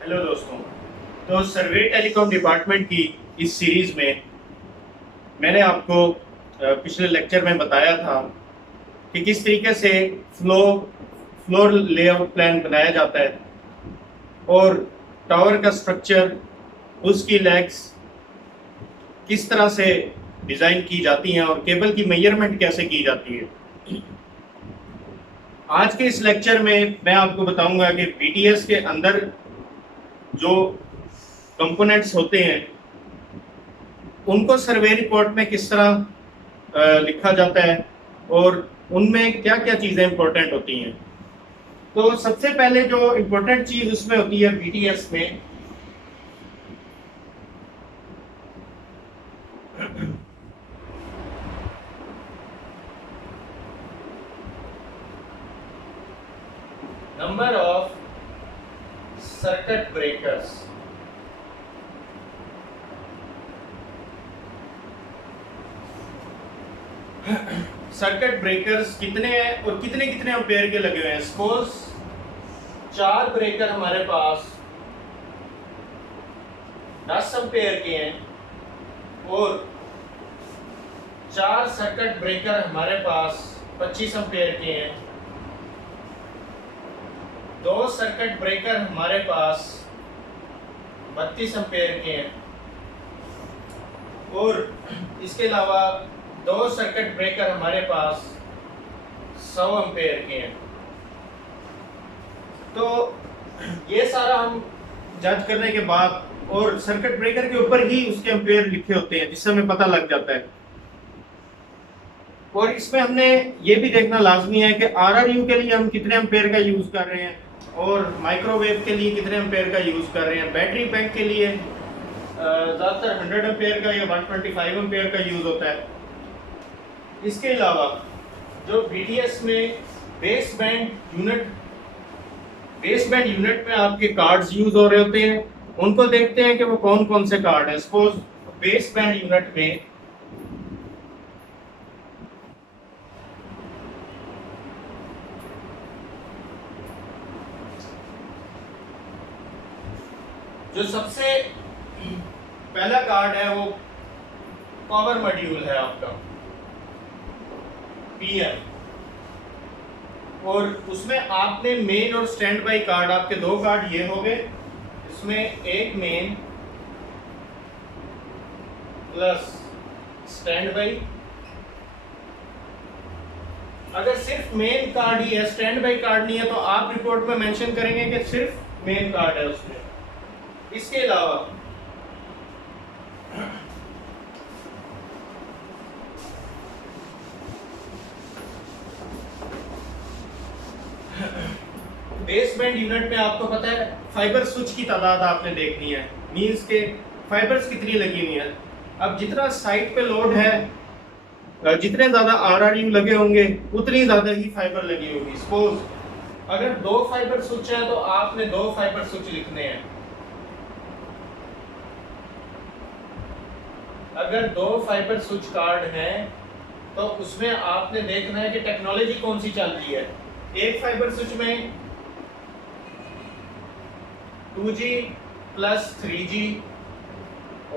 Hello दोस्तों। तो सर्वे telecom department की इस सीरीज में मैंने आपको पिछले लेक्चर में बताया था कि किस तरीके से फ्लो फ्लोर लेआउट प्लान बनाया जाता है और टावर का स्ट्रक्चर, उसकी लेग्स किस तरह से डिज़ाइन की जाती हैं और केबल की मेजरमेंट कैसे की जाती है। आज के इस लेक्चर में मैं आपको बताऊंगा कि बीटीएस के अंदर जो कंपोनेंट्स होते हैं उनको सर्वे रिपोर्ट में किस तरह लिखा जाता है और उनमें क्या क्या चीज़ें इंपॉर्टेंट होती हैं। तो सबसे पहले जो इम्पोर्टेंट चीज़ उसमें होती है बीटीएस में, number of circuit breakers. Circuit breakers कितने हैं और कितने कितने एम्पेयर के लगे हुए हैं। सपोज 4 ब्रेकर हमारे पास 10 एम्पेयर के हैं और 4 सर्किट ब्रेकर हमारे पास 25 एम्पेयर के हैं। 2 सर्किट ब्रेकर हमारे पास 32 एम्पेयर के हैं और इसके अलावा 2 सर्किट ब्रेकर हमारे पास 100 एम्पेयर के हैं। तो ये सारा हम जज करने के बाद, और सर्किट ब्रेकर के ऊपर ही उसके एम्पेयर लिखे होते हैं जिससे हमें पता लग जाता है। और इसमें हमने ये भी देखना लाजमी है कि आरआरयू के लिए हम कितने एम्पेयर का यूज़ कर रहे हैं और माइक्रोवेव के लिए कितने एम्पेयर का यूज़ कर रहे हैं। बैटरी बैंक के लिए ज़्यादातर 100 एम्पेयर का या 125 एम्पेयर का यूज़ होता है। इसके अलावा जो बीटीएस में बेस बैंड यूनिट में आपके कार्ड्स यूज हो रहे होते हैं, उनको देखते हैं कि वो कौन कौन से कार्ड है। सपोज बेस बैंड यूनिट में जो सबसे पहला कार्ड है वो पावर मॉड्यूल है आपका पीएम, और उसमें आपने मेन और स्टैंड बाई कार्ड, आपके 2 कार्ड ये हो गए। इसमें एक मेन प्लस स्टैंड बाई। अगर सिर्फ मेन कार्ड ही है, स्टैंड बाई कार्ड नहीं है, तो आप रिपोर्ट में मेंशन करेंगे कि सिर्फ मेन कार्ड है उसमें। इसके अलावा बेस बैंड यूनिट में आपको पता है फाइबर स्विच की तादाद आपने देखनी है, मींस के फाइबर्स कितनी लगी हुई है। अब जितना साइट पे लोड है, जितने ज़्यादा आरआरयू लगे होंगे उतनी ज़्यादा ही फाइबर लगी होगी। सपोज अगर 2 फाइबर स्विच है तो आपने 2 फाइबर स्विच लिखने हैं। अगर 2 फाइबर स्विच कार्ड है तो उसमें आपने देखना है कि टेक्नोलॉजी कौन सी चल रही है। एक फाइबर स्विच में 2G प्लस 3G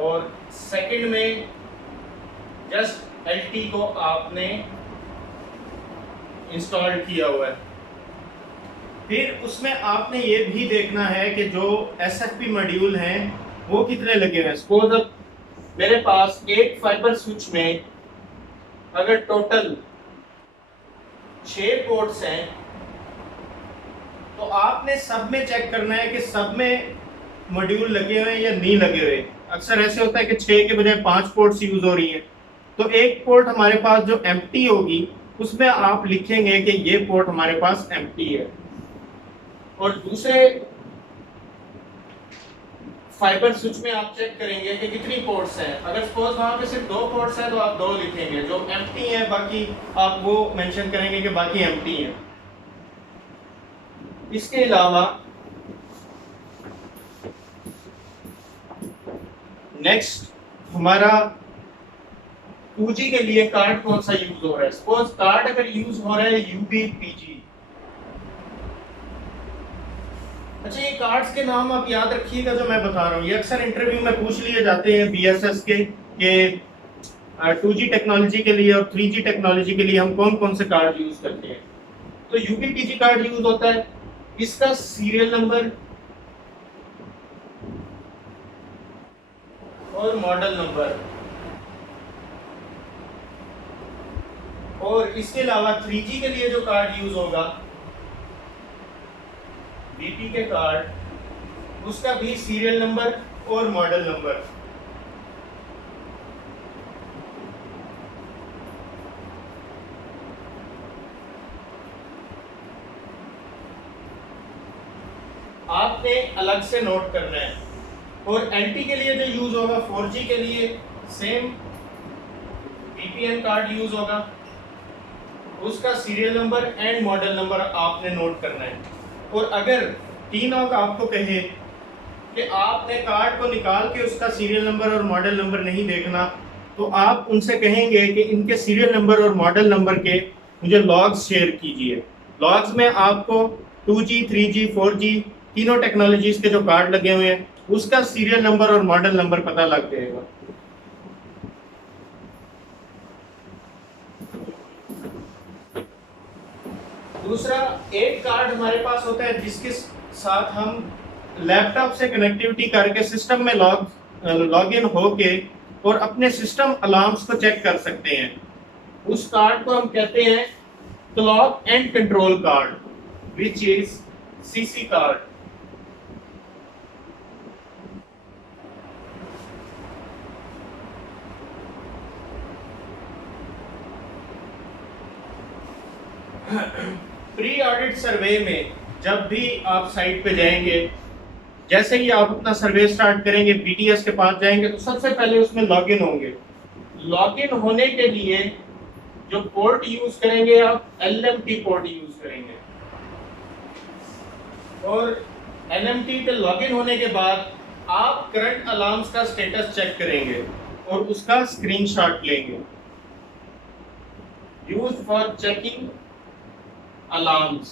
और सेकंड में जस्ट LT को आपने इंस्टॉल किया हुआ है। फिर उसमें आपने ये भी देखना है कि जो SFP मॉड्यूल हैं वो कितने लगे हुए हैं। सपोज अब मेरे पास एक फाइबर स्विच में अगर टोटल 6 पोर्ट्स हैं तो आपने सब में चेक करना है कि सब में मॉड्यूल लगे हुए हैं या नहीं लगे हुए। अक्सर ऐसे होता है कि 6 के बजाय 5 पोर्ट्स यूज हो रही हैं, तो एक पोर्ट हमारे पास जो एम्प्टी होगी उसमें आप लिखेंगे कि ये पोर्ट हमारे पास एम्प्टी है। और दूसरे फाइबर स्विच में आप चेक करेंगे कि कितनी पोर्ट्स हैं। अगर सपोज वहां पे सिर्फ 2 पोर्ट्स हैं तो आप 2 लिखेंगे, जो एम्प्टी है बाकी आप वो मेंशन करेंगे कि बाकी एम्प्टी है। इसके अलावा नेक्स्ट हमारा 2G के लिए कार्ड कौन सा यूज हो रहा है। सपोज कार्ड अगर यूज हो रहा है UBPG, बच्चे कार्ड्स के नाम आप याद रखिएगा जो मैं बता रहा हूँ, ये अक्सर इंटरव्यू में पूछ लिए जाते हैं BSS के 2G टेक्नोलॉजी के लिए और 3G टेक्नोलॉजी के लिए हम कौन कौन से कार्ड यूज करते हैं। तो UPTG कार्ड यूज होता है, इसका सीरियल नंबर और मॉडल नंबर, और इसके अलावा 3G के लिए जो कार्ड यूज होगा BP के कार्ड, उसका भी सीरियल नंबर और मॉडल नंबर। आपने अलग से नोट करना है। और LT के लिए जो यूज होगा 4G के लिए सेम BPN कार्ड यूज होगा, उसका serial number and model number आपने नोट करना है। और अगर तीनों का आपको कहे कि आपने कार्ड को निकाल के उसका सीरियल नंबर और मॉडल नंबर नहीं देखना, तो आप उनसे कहेंगे कि इनके सीरियल नंबर और मॉडल नंबर के मुझे लॉग्स शेयर कीजिए। लॉग्स में आपको 2G 3G 4G तीनों टेक्नोलॉजीज के जो कार्ड लगे हुए हैं उसका सीरियल नंबर और मॉडल नंबर पता लग जाएगा। दूसरा, एक कार्ड हमारे पास होता है जिसके साथ हम लैपटॉप से कनेक्टिविटी करके सिस्टम में लॉग इन होके और अपने सिस्टम अलार्म्स को चेक कर सकते हैं। उस कार्ड को हम कहते हैं clock and control card, which is CC card. Pre audit survey में जब भी आप साइट पे जाएंगे, जैसे ही आप अपना सर्वे स्टार्ट करेंगे, BTS के पास जाएंगे तो सबसे पहले उसमें लॉगिन होंगे। लॉगिन होने के लिए जो पोर्ट यूज करेंगे आप LMT पोर्ट यूज करेंगे, और LMT पे लॉगिन होने के बाद आप करंट अलार्म्स का स्टेटस चेक करेंगे और उसका स्क्रीनशॉट लेंगे। Use for checking alarms.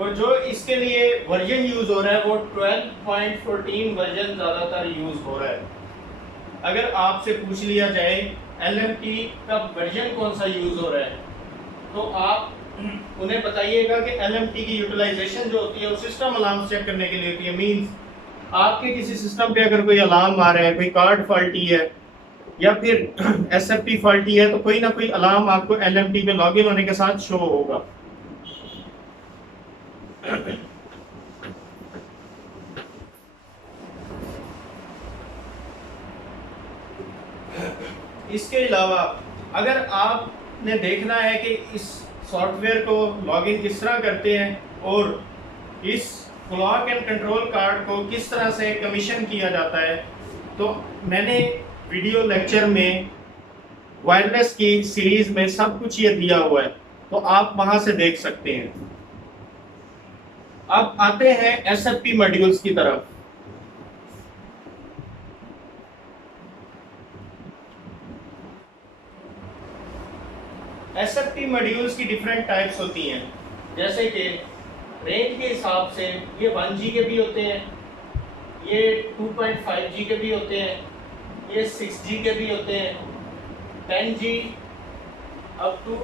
और जो इसके लिए वर्जन यूज हो रहा है वो 12.14 वर्जन ज्यादातर यूज हो रहा है। अगर आपसे पूछ लिया जाए LMT का वर्जन कौन सा यूज हो रहा है, तो आप उन्हें बताइएगा कि LMT की यूटिलाइजेशन जो होती है वो सिस्टम अलार्म चेक करने के लिए होती है। मींस आपके किसी सिस्टम पे अगर कोई अलार्म आ रहा है, कोई कार्ड फॉल्टी है या फिर SFP फॉल्टी है, तो कोई ना कोई अलार्म आपको LMT पे लॉगिन होने के साथ शो होगा। इसके अलावा अगर आपने देखना है कि इस सॉफ्टवेयर को लॉगिन किस तरह करते हैं और इस क्लॉक एंड कंट्रोल कार्ड को किस तरह से कमीशन किया जाता है, तो मैंने वीडियो लेक्चर में वायरलेस की सीरीज में सब कुछ ये दिया हुआ है, तो आप वहां से देख सकते हैं। अब आते हैं SFP मॉड्यूल्स की तरफ। SFP मॉड्यूल्स की डिफरेंट टाइप्स होती हैं, जैसे कि रेंज के हिसाब से ये 1G के भी होते हैं, ये 2.5G के भी होते हैं, ये 6G के भी होते हैं, 10G अप टू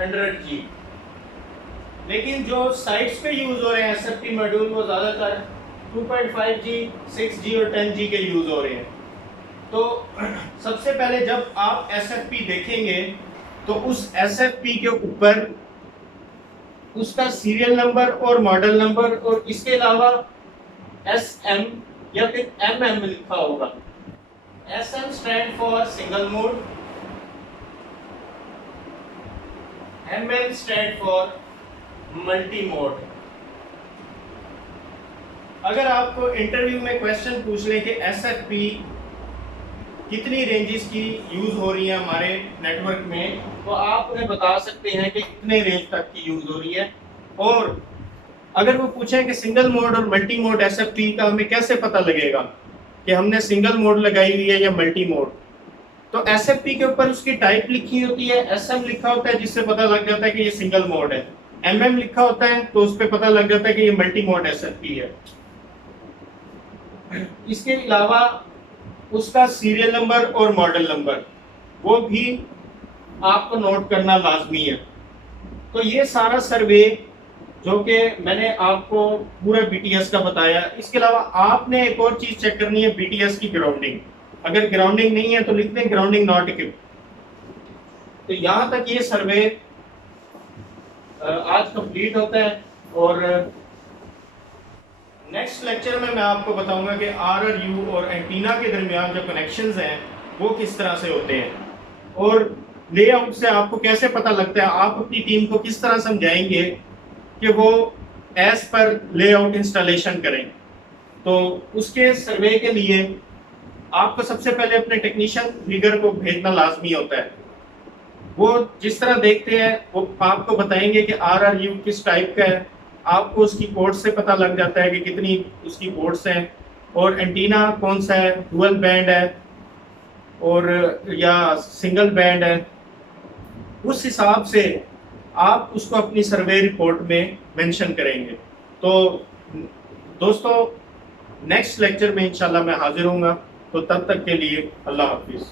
100G। लेकिन जो साइट्स पे यूज हो रहे हैं SFP मॉड्यूल वो ज़्यादातर 2.5G, 6G और 10G के यूज हो रहे हैं। तो सबसे पहले जब आप SFP देखेंगे तो उस SFP के ऊपर उसका सीरियल नंबर और मॉडल नंबर और इसके अलावा SM या फिर MM लिखा होगा। SM stand for single mode, MM stand for multi mode. अगर आपको इंटरव्यू में क्वेश्चन पूछ ले कि SFP कितनी रेंजेस की यूज हो रही है हमारे नेटवर्क में, तो आप उन्हें बता सकते हैं कि कितने रेंज तक की यूज हो रही है। और अगर वो पूछें कि सिंगल मोड और मल्टी मोड SFP का हमें कैसे पता लगेगा कि हमने सिंगल मोड लगाई हुई है या मल्टी मोड, तो एसएफपी के ऊपर उसकी टाइप लिखी होती है, एसएम लिखा होता है जिससे पता लग जाता है कि ये सिंगल मोड है, एमएम लिखा होता है तो उस पर पता लग जाता है कि ये मल्टी मोड एसएफपी है। इसके अलावा उसका सीरियल नंबर और मॉडल नंबर वो भी आपको नोट करना लाजमी है। तो ये सारा सर्वे जो कि मैंने आपको पूरा बीटीएस का बताया, इसके अलावा आपने एक और चीज चेक करनी है बीटीएस की ग्राउंडिंग। अगर ग्राउंडिंग नहीं है तो लिख दें ग्राउंडिंग नॉट इक्विप्ड। तो यहाँ तक ये सर्वे आज कंप्लीट होता है और नेक्स्ट लेक्चर में मैं आपको बताऊंगा कि आरआरयू और एंटीना के दरमियान जो कनेक्शंस हैं वो किस तरह से होते हैं और लेआउट से आपको कैसे पता लगता है। आप अपनी टीम को किस तरह समझाएंगे कि वो एज पर लेआउट इंस्टॉलेशन करें। तो उसके सर्वे के लिए आपको सबसे पहले अपने टेक्नीशियन फिगर को भेजना लाजमी होता है। वो जिस तरह देखते हैं वो आपको बताएंगे कि आरआरयू किस टाइप का है, आपको उसकी पोर्ट से पता लग जाता है कि कितनी उसकी पोर्ट्स हैं और एंटीना कौन सा है, डुअल बैंड है और या सिंगल बैंड है। उस हिसाब से आप उसको अपनी सर्वे रिपोर्ट में मेंशन करेंगे। तो दोस्तों नेक्स्ट लेक्चर में इंशाल्लाह मैं हाजिर होऊंगा। तो तब तक के लिए अल्लाह हाफिज़।